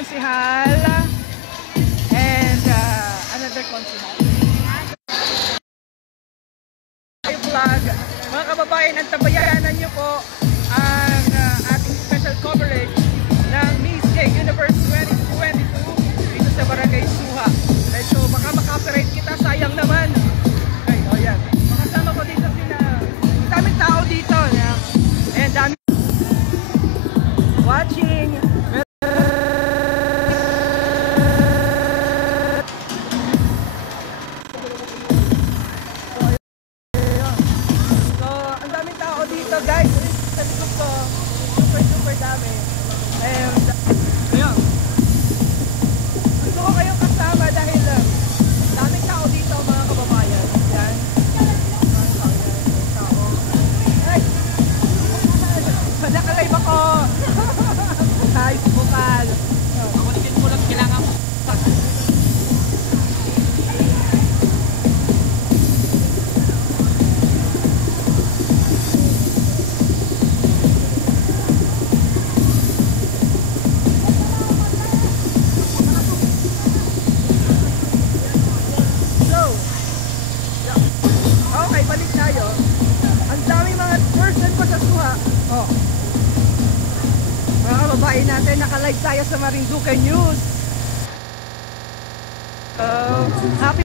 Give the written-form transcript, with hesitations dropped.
konsihal and another konsihal. Vlog. Mga kababayan, ang tabayanan niyo po ang ating special coverage ng Miss Gay Universe 2022 dito sa Barangay Suha. So baka maka-copyright kita, sayang naman. Okay, o yan. Makasama ko dito daming tao dito. And dami watching. Guys, sa likod ko, super dami. And ayun, gusto ko kayong kasama dahil daming tao dito, mga kababayan. Yan, tao. Ay, nakalive ako. Nice, bukal. Ako din ko lang kailangan mo. Balik tayo. Ang daming mga person ko sa Suha. Oh. Mga kababae natin, naka-live tayo sa Marinduque News. Happy